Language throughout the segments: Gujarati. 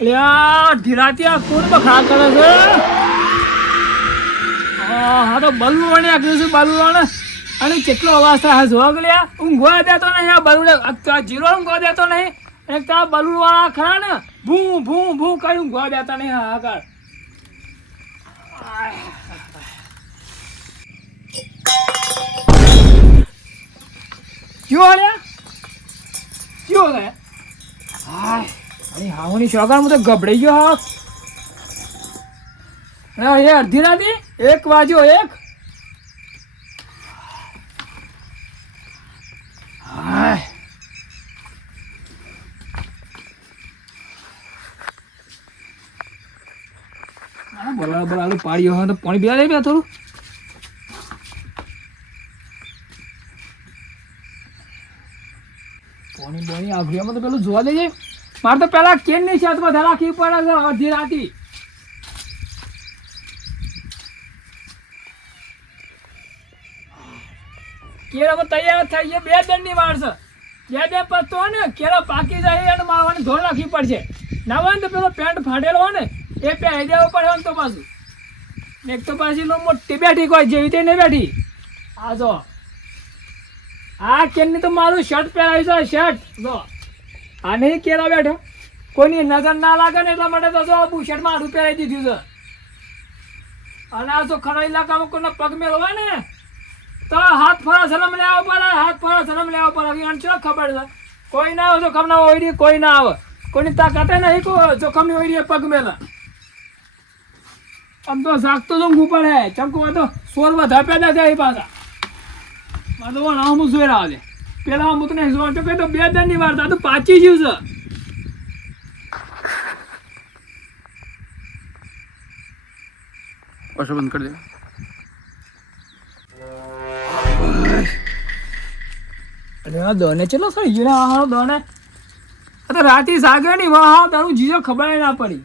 અલ્યા ધીરાતી આ કોણ બખડા કરે છે? હા તો બલૂન આપ્યું છે બલૂન અને કેટલો અવાજ થાય જોવા ગલ્યા ઊંઘવા દેતો નહીં આ બલૂન જીરો ઊંઘવા દેતો નહીં એક તો બલૂન વાળા ખરા ને ભૂ ભૂ ભૂ કઈ ઊંઘવા દેતા નહીં હા આગળ ક્યો અલ્યા ક્યો લે હાય અરે હાવની શોગર હું તો ગભરાઈ ગયો હા એ અડધી રાતી 1 વાગ્યો 1 હાય બોલા બોલા પાડ્યો હા તો પાણી પીવા દે બે થોડું પાણી બોણી આઘરિયામાં તો પેલું જોવા દેજે મારે તો પેલા કેન ની છત પર રાખવી પડે છે અડધી રાતી કેળા તૈયાર થઈ ગયા 2 દંડની વાર છે 2 પત્તો હોય ને કેળા પાકી જાય અને મારવાની ધોળ રાખવી પડશે ના હોય ને તો પેલો પેન્ટ ફાટેલો હોય ને એ પહેરી દેવો પડે ને તો પાછું એક તો પાછી મોટી બેઠી કોઈ જેવી તે નહીં બેઠી આ જો આ કેનની તો મારું શર્ટ પહેરાવી છે શર્ટ જો આ નહીં કેળા બેઠો કોઈની નજર ના લાગે ને એટલા માટે તો જો બુશર્ટ મારું પહેરાવી દીધું છે અને આ જો ખરા ઇલાકામાં કોઈનો પગ મેળવો હોય ને તો હાથ ફરા સલમ લેવા પડે હાથ ફરા સલમ લેવા પડે એને શું ખબર છે કોઈ ના આવે જોખમ ના હોય કોઈ ના આવે કોઈની તાકાતે નહીં જોખમની હોય પગ મેલા આમ તો જાગતો જ ઊંઘું પડે ચમકો તો સોર વધા પેદા થાય પાછા મારે તો હું જોઈ રહ્યો છે પેલા હું તો નહીં જોવા તો કઈ તો 2 દંડની વાર તો પાછી જ્યું છે પાછો બંધ કરી દે અરે દોને ચલો સર જીરા હા દોને તો રાતી જાગે નહીં વાહ તારું જીજો ખબર ના પડી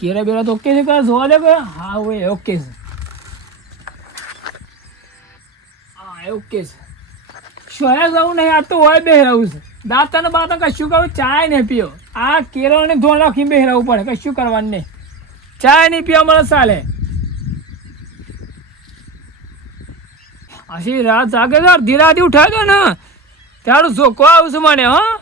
કેરા બેરા તો ઓકે છે કે જોવા દે કે હા ઓકે છે હા ઓકે છે શોયા જવું નહીં આ તો હોય બેહરાવું છે દાંતા ને બાતા કશું કરું ચાય નહીં પીઓ આ કેરાને ધોન રાખીને બેહરાવું પડે કશું કરવાનું નહીં ચાય નહીં પીવા મળે ચાલે આશી રાત જાગે તો અડધી રાતે ઉઠાય તો ને તારું ઝોકો આવશે મને હા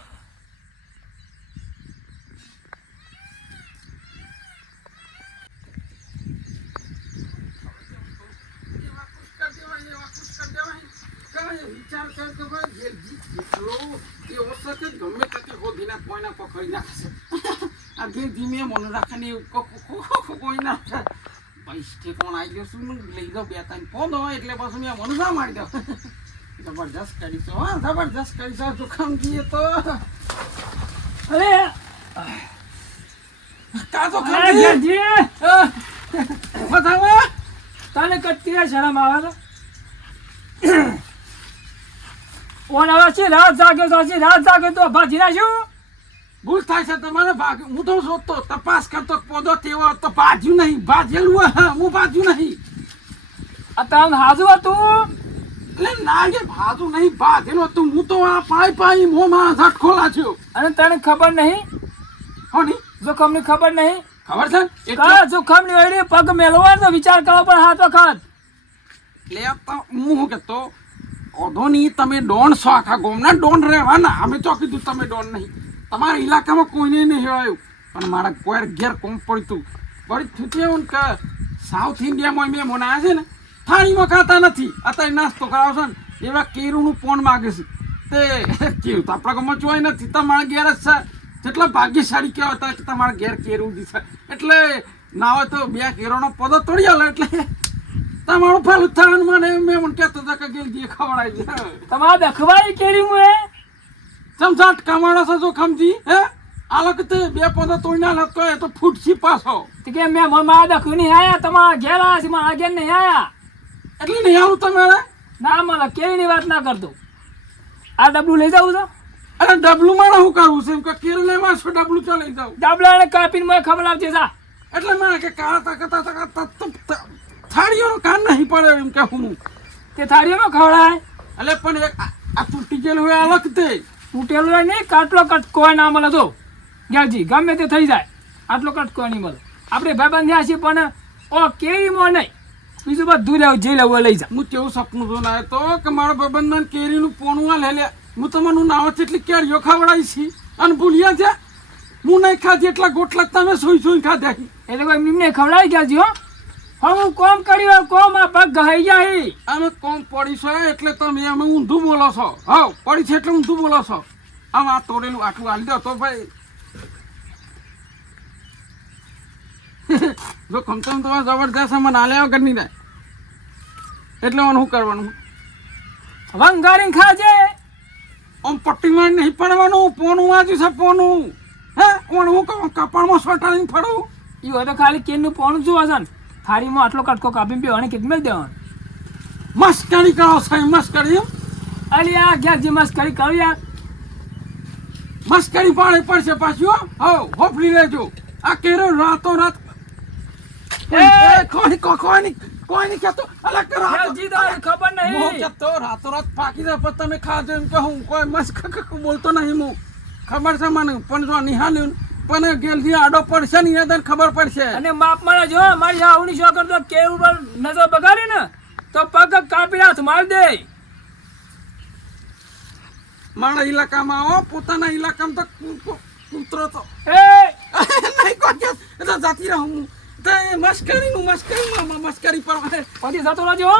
ધીમે મને રાખવાની કોઈ ના કોણ આવી ગયો શું લઈ દો 2-3 પોદો એટલે પાછું મેં મને શા મારી દો જબરજસ્ત કરીશું હા જબરજસ્ત કરીશું જોખમ જઈએ તો અરે કાજો તને કટકી શરમ આવે છે ઓન હવે છે રાત જાગે તો ભાજી નાખ્યું ભૂલ થાય છે તમારે ભાગ હું તો શોધતો તપાસ કરતો પોદો તેવો તો ભાજ્યું નહીં ભાજેલું હું ભાજ્યું નહીં આ તાન હાજુ હતું એટલે ના કે ભાજુ નહીં ભાજેલો હતું હું તો આ પાઈ મોમાં ઝટકો લાગ્યો અને તને ખબર નહીં હોની જોખમની ખબર નહીં ખબર છે કા જોખમની વળી પગ મેલવાનો તો વિચાર કરો પણ હાથ વખત લે તો હું કહેતો ઓધોની તમે ડોન છો આખા ગોમના ડોન રહેવાના અમે તો કીધું તમે ડોન નહીં તમારા ઇલાકામાં કોઈને નહીં હેવાયું પણ મારા કોઈ ઘેર કોમ પડતું વળી થયું એવું કે સાઉથ ઇન્ડિયામાં મેં મને આવ્યા છે ને થાળીમાં ખાતા નથી અત્યારે નાસ્તો કરાવશો ને એવા કેરુંનું પોણ માગે છે તે કેરું તો આપણા ગામમાં જોઈ નથી તમારા ઘેર જ છે જેટલા ભાગ્યશાળી કહેવાય હતા કે તમારા ઘેર કેરું જ છે એટલે ના હોય તો 2 કેરોનો પદો તોડી આલે એટલે તમારું ફાલું થાય મને મેં મને કહેતો હતા કે ગેલજી ખવડાવી દે તમારે દખવાઈ કેરી હું ચમચાટ કમાડો છો જો ખમજી હે આ વખતે 2 પદો તોડી ના તો એ તો ફૂટસી પાછો કે મેં મારા દખું નહીં આયા તમારા ઘેર આવ્યા છે મારા ઘેર નહીં આયા એટલે નહીં આવું તમારે ના મને કેરીની વાત ના કરતો આ ડબલું લઈ જાઉં છો અરે ડબલું માં શું કરવું છે એમ કે કેરી લઈ માં છો ડબલું ચો લઈ જાઉં ડબલાને કાપીને મને ખબર આવતી જા એટલે મને કે કાતા થાળીઓનો કાન નહીં પડે એમ કે હું તે થાળીઓમાં ખવડાય એટલે પણ એક આ તૂટી ગયેલું હોય આ વખતે તૂટેલું હોય નહીં કે આટલો કટકો હોય ના મળે તો ગેરજી ગમે તે થઈ જાય આટલો કટકો નહીં મળે આપણે ભાઈબંધ થયા છીએ પણ ઓ કેરીમાં નહીં બીજું બધું લેવું જે લેવું લઈ જા. હું કેવું સપનું તો ના તો કે મારા ભાઈબંધને કેરીનું પોણું આ લે હું તમારું નાવ એટલી કેરીઓ ખવડાવી છી અને ભૂલ્યા છે હું નહીં ખાધી એટલા ગોટલા તમે સોઈ ખાધા એટલે કોઈ એમને ખવડાવી ગયા જી હો હું કોમ કર્યું કોમ આ પગ ગહાઈ જાય અમે કોમ પડી છો એટલે તમે અમે ઊંધું બોલો છો હા પડી છે એટલે ઊંધું બોલો છો આમ આ તોડેલું આટલું હાલી દો તો ભાઈ જો ખમતમ તો જબરદસ્ત મને હાલે વગર નહીં થાય એટલે મને શું કરવાનું વંગારીને ખાજે આમ પટ્ટીમાં નહીં પડવાનું પોનું વાંચ્યું છે પોનું હે ઓણ હું કહું કપાળમાં સોટાડીને ફરું એ હોય તો ખાલી કેનનું પોણું જ જોવા છે ને થાળીમાં આટલો કટકો કાપીને પીવાની કેટલી દેવાનું મસ્કરી કરો સાહેબ મસ્કરી અલી આ ગયા જે મસ્કરી કરું યાર મસ્કરી પાડે પડશે પાછું હો હોફળી લેજો આ કેરો રાતો રાત કોઈ નહીં કહેતો અલગ જી તો ખબર નહીં કહેતો રાતો રાત પાકી જાય પણ તમે ખાજો એમ કહું કોઈ મસ્ક બોલતો નહીં હું ખબર છે મને પણ જો નિહાલ્યું પણ ગેલથી આડો પડશે ને એને ખબર પડશે અને માપ મારા જો મારી આવણી શો કરતો કે ઉપર નજર બગાડે ને તો પગ કાપી હાથ મારી દે મારા ઇલાકામાં આવો પોતાના ઇલાકામાં તો કૂતરો તો એ નહીં કોઈ એ તો જાતી રહું હું મસ્કરી પર પછી જતો રહેજો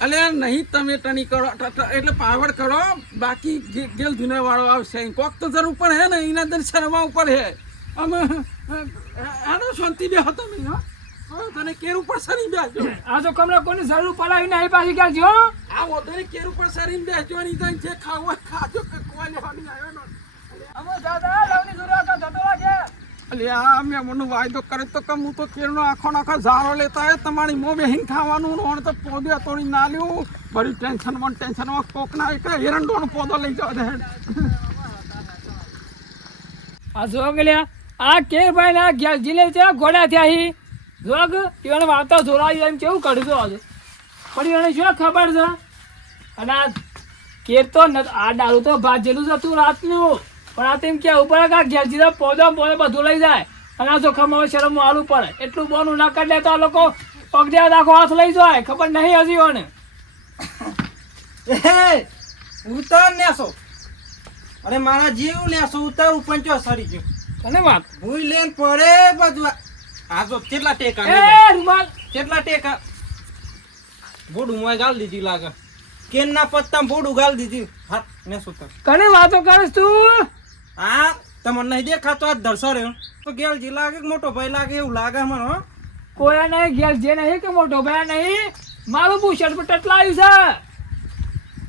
અલે નહીં તમે ટણી કરો એટલે પાવડ કરો બાકી ગેલ ધુને વાળો આવશે કોક તો જરૂર પડે હે ને એના દર શરમા ઉપર હે અમે આનો શાંતિ બે હતો મેં તને કેર ઉપર સરી બેસજો આ જો કમરા કોની જરૂર પડાવી નહીં પાછી ગયા જો આ ઓધરે કેર ઉપર સરી બેસજો ની તને જે ખાવું ખાજો કે કોઈ લેવાની આવ્યો ન અમે દાદા લવની જરૂર તો જતો રહે અલે આ મેં મને વાયદો કરે તો કે હું તો કેરનો આખો ઝારો લેતા હોય તમારી મો બેહીન ખાવાનું ઓણ તો પોદે તોડી ના લ્યું બડી ટેન્શનમાં કોક ના એક એરંડોનો પોદો લઈ જાવ દે આ જોગ લ્યા આ કેર ભાઈ ના ગયા જીલે છે ઘોડા થયા હી જોગ ઈવન વાર્તા જોરાઈ એમ કેવું કઢજો આજે પણ એને શું ખબર છે અને આ કેર તો આ દારૂ તો ભાજેલું જ હતું રાતનું પણ આ તેમ ક્યાં ઉપર ઘેર જીરા પોદો બધું લઈ જાય અને આ જોખમમાં શરમ હાલું પડે એટલું બોનું ના કરી દે તો આ લોકો પગડે આખો હાથ લઈ જાય ખબર નહીં હજી ઓને ઉતાર નેસો અરે મારા જીવ નેસો ઉતાર ઉપંચો સરી ગયો તને વાત ભૂઈ લેન પડે બધું આ જો કેટલા ટેકા એ રૂમાલ કેટલા ટેકા બોડું મોય ગાલ દીધી લાગે કેન ના પત્તા બોડું ગાલ દીધી હાથ નેસો ઉતાર કને વાતો કરીશ તું હા તમને નહીં દેખાતો આ દરસો રહ્યો તો ગેલજી લાગે કે મોટો ભાઈ લાગે એવું લાગે મને હો કોઈ નહીં ઘેર જે નહીં કે મોટો ભાઈ નહીં મારું બુશર્ટ પર ટટલા આવ્યું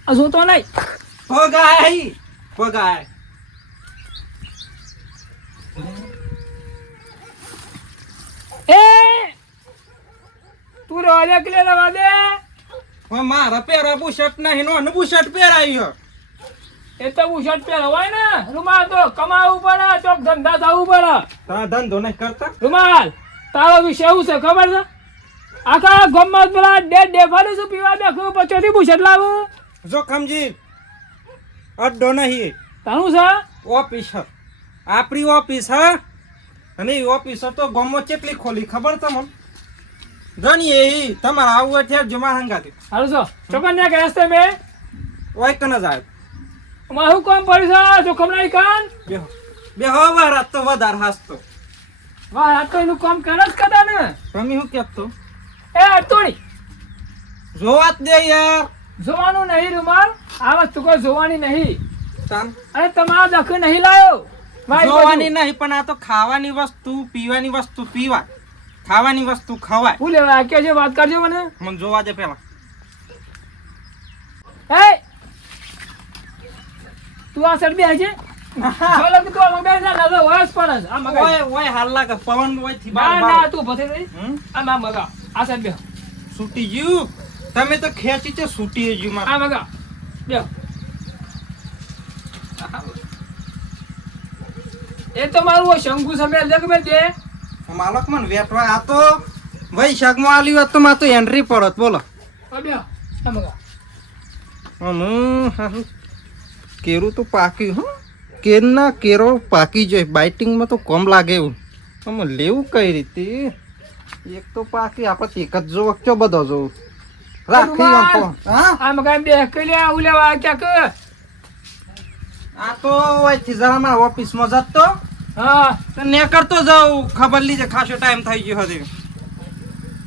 છે હજુ તો નહીં પગાય એ તું રોલે કે લેવા દે હવે મારા પહેરા બુશર્ટ નહીં નો બુશર્ટ પહેરાયું એ તો બુશર્ટ પહેરવાય ને રૂમાલ તો કમાવું પડે ચોક ધંધા થવું પડે હા ધંધો નહીં કરતા રૂમાલ તારો વિષય એવું છે ખબર છે આખા ગમત પેલા ડેફાડું છું પીવા દેખું પછોથી બુશર્ટ લાવું જોખમજી અડ્ડો નહીં તારું છે ઓફિસર આપણી ઓફિસ હા અને એ ઓફિસર તો ગમો કેટલી ખોલી ખબર તમને જાણીએ એ તમારે આવું એટલે જમા હંગાતી હારું છો ચોકન ને કે રસ્તે મેં ઓય કન જાય મારું કામ પડ્યું છે જોખમ નહીં કાન બેહો વારાત તો વધારે હાસતો વાહ આ તો એનું કામ કરે જ કદા ને તમે શું કહેતો એ અડતોડી જોવાત દે યાર જોવાનું નહીં રૂમાલ આ વસ્તુ કોઈ જોવાની નહીં તાન અરે તમારા દખ નહીં લાયો જોવાની નહીં પણ આ તો ખાવાની વસ્તુ પીવાની વસ્તુ પીવા ખાવાની વસ્તુ ખવાય હું લેવા કે છે વાત કરજો મને મને જોવા દે પેલા એ તું આ સર બે છે ચાલો કે તું આ મગાઈ ના ના વયસ પડે આ મગાઈ ઓય ઓય હાલ લાગે પવન ઓય થી ના બાર ના તું ભથે રહી આ ના મગા આ સર બે છૂટી ગયું તમે તો ખેંચી તે છૂટી ગયું માર આ મગા બે એ તો મારું શંકુ સમે લેક મે દે માલક મન વેટવા આ તો વૈશાખમાં આલી હોત તો માં તો એન્ટ્રી પડત બોલો આ બે આ મગા કેરું તો પાક્યું હો કેરના કેરો પાકી જાય બાઇટિંગમાં તો કમ લાગે એવું તમે લેવું કઈ રીતે એક તો પાકી આપણે એક જ જો કયો બધો જોવું રાખી આમ તો. હા આમ કાંઈ બે કલ્યા આવું લેવા ક્યાંક આ તો અહીંથી જરા મારા ઓફિસમાં જતો હા તો ને કરતો જાઉં ખબર લીજે ખાસો ટાઈમ થઈ ગયો હતી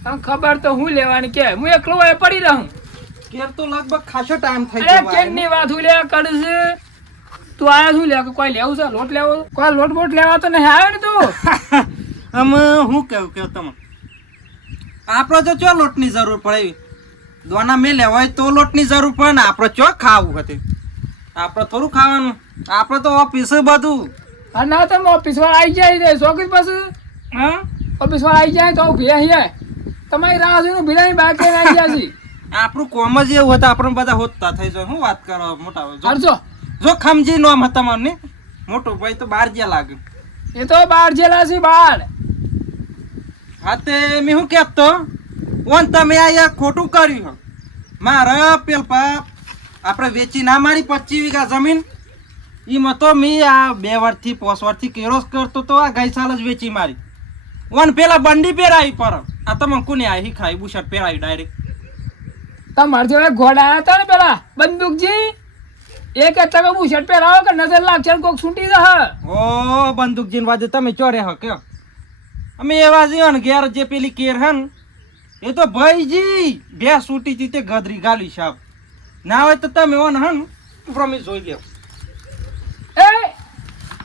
તને ખબર તો હું લેવાની કે હું એકલો હોય પડી રહું કેર તો લગભગ ખાસો ટાઈમ થઈ અરે ગયો કેનની વાત હું લે કરશે તું આયા શું લે કોઈ લેવું છે લોટ લેવો કોઈ લોટ બોટ લેવા તો નહીં આવ્યો ને તું અમે હું કેવું કે તમે આપણે તો ચો લોટની જરૂર પડે દોના મેલે હોય તો લોટની જરૂર પડે ને આપણે ચો ખાવું હતી આપણે થોડું ખાવાનું આપણે તો ઓફિસ બધું હા ના તમે ઓફિસ વાળા આવી જાય ચોકીસ પાસે હા ઓફિસ વાળા આવી જાય તો ભીડા અહીંયા તમારી રાહ જોઈને ભીડાની બાઈક લઈને આવી જાય છે આપણું કોમ જ એવું હતું આપણે બધા હોતતા થઈ જાય હું વાત કરો મોટા હરજો જો ખમજી નોમ હતા મને મોટો ભાઈ તો બહાર જ્યાં લાગે એ તો બહાર જેલા છે બહાર હા તે મેં શું કહેતો ઓન તમે અહીંયા ખોટું કર્યું મારા પેલપા આપણે વેચી ના મારી 25 વીઘા જમીન એમાં તો મેં આ 2 વર્ષથી 5 વર્ષથી કેરોસ કરતો તો આ ગઈ સાલ જ વેચી મારી ઓન પેલા બંડી પહેરાવી પર આ તમે કોને આ હિખાઈ બુશર્ટ પહેરાવી ડાયરેક્ટ તમારે જોડે ઘોડા આવ્યા હતા ને પેલા બંદૂકજી એક ટકા બુશર્ટ પહેરાવો કે નજર લાગશે કોક છૂટી જશે ઓ બંદૂકજીન વાજે તમે ચોરે હો કે અમે એવા જીવો ને ઘેર જે પેલી કેર હે ને એ તો ભાઈજી બે સૂટી હતી તે ગદરી ગાલી સાહેબ ના હોય તો તમે ઓન હન પ્રોમિસ જોઈ લ્યો એ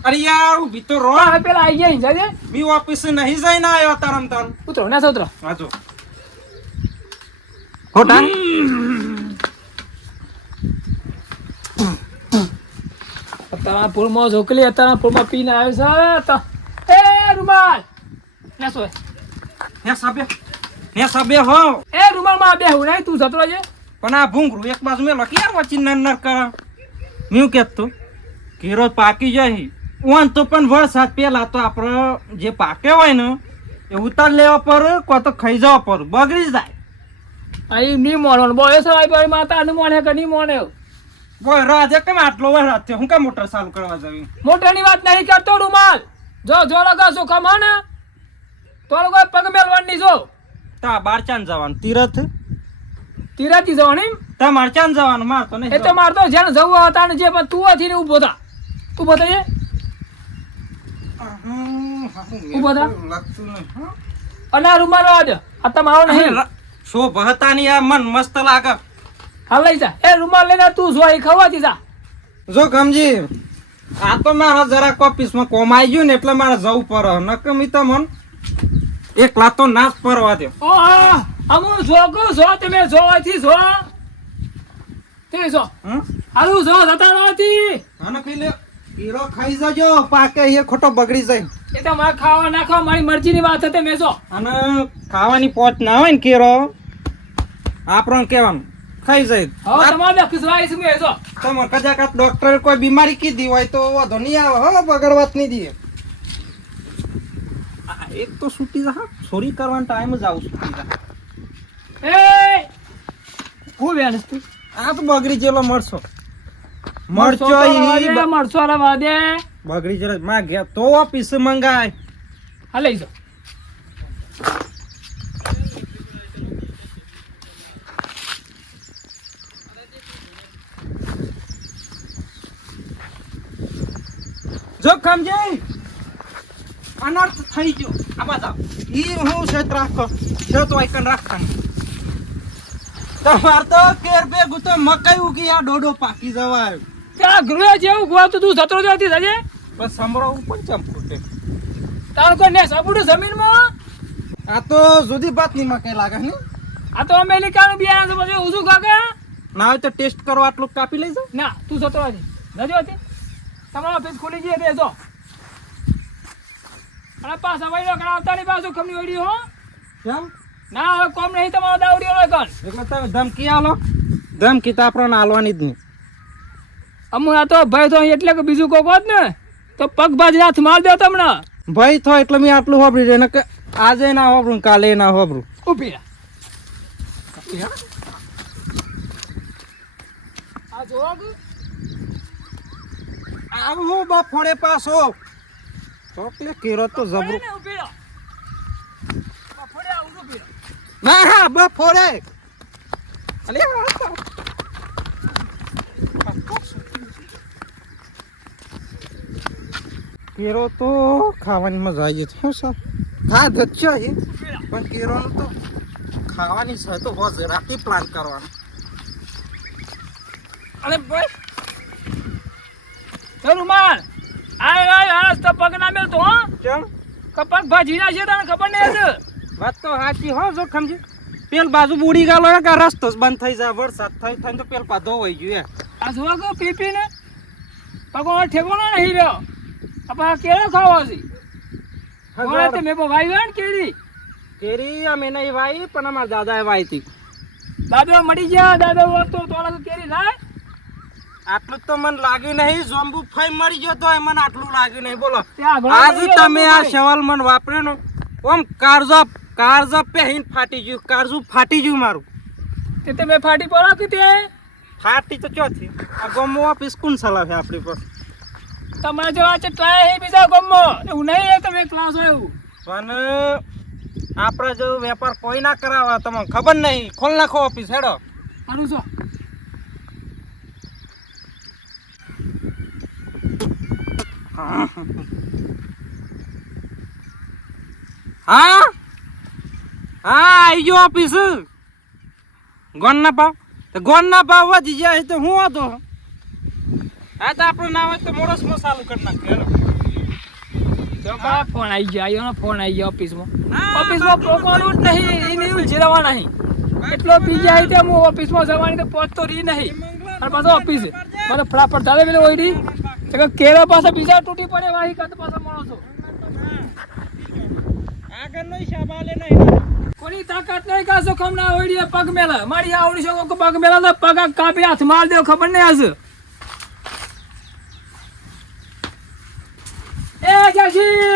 અરે યાર ઉભી તો રો હા પેલા આવી ગયા જજે મી ઓફિસ નહીં જઈને આવ્યો તરમ તન ઉતરો ના ઉતરો હાજો હોટા અત્યારના પૂરમાં ઝોકલી અત્યારના પૂરમાં પીને આવ્યો છે તો એ રૂમાલ ના સોય ને સબે હો એ રૂમાલમાં બેહું નહીં તું જતો છે પણ આ ભૂંગરું એક બાજુ મેં લખી યાર વચ્ચે નર કર મેં કહેતો કેરો પાકી જાય ઓન તો પણ વરસાદ પેલા તો આપણે જે પાકે હોય ને એ ઉતાર લેવા પર કો તો ખાઈ જવા પર બગડી જાય અહીં નહીં મોનો બોય સવાય પર માતા ને મોને કે નહીં મોને બોય રાજે કેમ આટલો વરસાદ થયો હું કેમ મોટર ચાલુ કરવા જવી મોટાની વાત નહીં કરતો રૂમાલ જો જો લગાશો કમા ને તો લોકો પગ મેલવાની જો તા બાર ચાંદ જવાનું તીરથ તીરાથી જવાની તમારે ચાંદ જવાનું માર તો એ નહીં તો મારતો જેને જવું હતા ને જે પણ તું હતી ને ઉભો થા ઉભો થા ઉભો થા લાગતું નહીં અને આ રૂમાલ આજ આ તમારો નહીં શો ભહતાની આ મન મસ્ત લાગે હાલ લઈ જા એ રૂમાલ લઈને તું જો એ ખવાતી જા જો ગમજી આ તો મારા જરાક ઓફિસમાં કોમ આવી ગયું ને એટલે મારે જવું પડે નકમી તો મન એકલા તો નાશ પરવા દે ઓહ અમુ જોગો જો તમે જો અહીંથી જો તે જો હાલું જો જતા નથી અને પેલે હીરો ખાઈ જજો પાકે એ ખોટો બગડી જાય એ તો મારે ખાવા નાખવા મારી મરજીની વાત હતી મેં જો અને ખાવાની પોચ ના હોય ને કેરો આપણને કહેવાનું ખાઈ જાય હવે તમારે ખિસવાઈ છે મેં જો તમારે કદાચ ડોક્ટરે કોઈ બીમારી કીધી હોય તો વાંધો નહીં આવે હો બગડવાત નહીં દે એક તો છૂટી જા ચોરી કરવાનો ટાઈમ જ આવું છૂટી જા એ હું બેન તું આ તો બગડી જેલો મળશો મરચો મરચો રવા દે બગડી જેલો માં ગયા તો ઓફિસ મંગાય હા લઈ જાઓ જો ખમજે અનર્થ થઈ ગયો આ બધા ઈ હું શેત રાખો શેત આઈકન રાખતા તમાર તો કેર ભેગું તો મકાઈ ઉગી આ ડોડો પાકી જવાય ત્યાં ગૃહ જેવું ગુવા તો તું જતો જતી થજે બસ સમરો ઉપર ચમ ફૂટે તાર કોઈ ને સાબુડું જમીનમાં આ તો જુદી બાતની મકાઈ લાગે ને આ તો અમેરિકાનું બિયારણ છે પછી ઉજુ કાકા ના હોય તો ટેસ્ટ કરો આટલું કાપી લઈ જાવ ના તું જતો હતી જજો હતી તમારો ઓફિસ ખુલી જઈએ તે જો અને પાછા વહીલો કરાવતા ની પાછું ખમની વળી હો કેમ ના હવે કોમ નહીં તમારો દાવડીઓ નો કણ એટલે તમે ધમકી આલો ધમકી તો આપણને આલવાની જ નહીં અમુ આ તો ભાઈ તો એટલે કે બીજું કોક હોત ને તો પગ બાજ હાથ માર દે તમને ભાઈ થો એટલે મેં આટલું હોબરી રહે ને કે આજે ના હોબરું કાલે ના હોબરું ઊભી રહે આ જોગ આવું બફોડે પાછો ચોકલે કેરો તો જબરો બફોડે ને ઊભી રહો. બફોડે આવું ઊભી રહો. ના હા બફોડે અલે કેરો તો ખાવાની મજા આવી જતી સર હા દચ્છો છે પણ કેરોનું તો ખાવાની છે તો બસ રાતે પ્લાન કરવાનો અરે ભાઈ તો રૂમાલ આ તો પગ ના મેલતો હો ચમ કે પગ ભાજી ના છે તને ખબર નહીં હશે. વાત તો સાચી હો જોખમજી પેલ બાજુ બુડી ગાલો કે રસ્તો જ બંધ થઈ જાય વરસાદ થઈ થઈને તો પેલ પાધો હોય જોઈએ આ જોવા કે પી ને પગો ઠેકોનો નહીં રહ્યો. આપા કેળો ખાવા છે ઓરે તે મેં વાઈ ને કેરી કેરી અમે નહીં વાઈ પણ અમારા દાદાએ વાઈ હતી દાદા મળી ગયા દાદા હોત તો તોલા કેરી લાય. આટલું તો મને લાગ્યું નહીં જોંબુ ફઈ મરી ગયો તો મને આટલું લાગ્યું નહીં બોલો ત્યાં ઘણો આજ મળી તમે ગયો આ સવાલ મન વાપર્યો ને ઓમ કારજો પહેરીને ફાટી ગયું કારજુ ફાટી ગયું મારું તે મેં ફાટી પડો કે તે ફાટી તો ચોથી આ ગમો ઓફિસ કોણ ચલાવે આપણી પર તમારે જેવા છે ટ્રાય હે બીજા ગમો એવું નહીં હે તમે ક્લાસ હોય એવું પણ આપણા જો વેપાર કોઈ ના કરાવે તમને ખબર નહીં ખોલ નાખો ઓફિસ હેડો સારું છો હા હા આવી ગયો ઓફિસ ગોન ના ભાવ તો ગોન ના ભાવ વધી જાય તો હું હતો આ તો આપણું ના હોય તો મોરસ મસાલો કરી નાખે તો કા ફોન આવી ગયો આયો ને ફોન આવી ગયો ઓફિસમાં પોકવાનું જ નહીં એ નહીં જીરવા નહીં એટલો પી જાય તે હું ઓફિસમાં જવાની તો પહોંચતો રહી નહીં અને પાછો ઓફિસ મને ફટાફટ ધારે પેલો ઓઈડી તો કેળા પાસે બીજા તૂટી પડે વાહી કાં તો પાછો મળો છો આગળનો શાબાલે નહીં કોની તાકાત નહીં કાં જોખમ ના ઓઈડી પગ મેલા મારી આવડી શકો પગ મેલા તો પગ કાપી હાથ માર દેવ ખબર નહીં હશે એ જાશી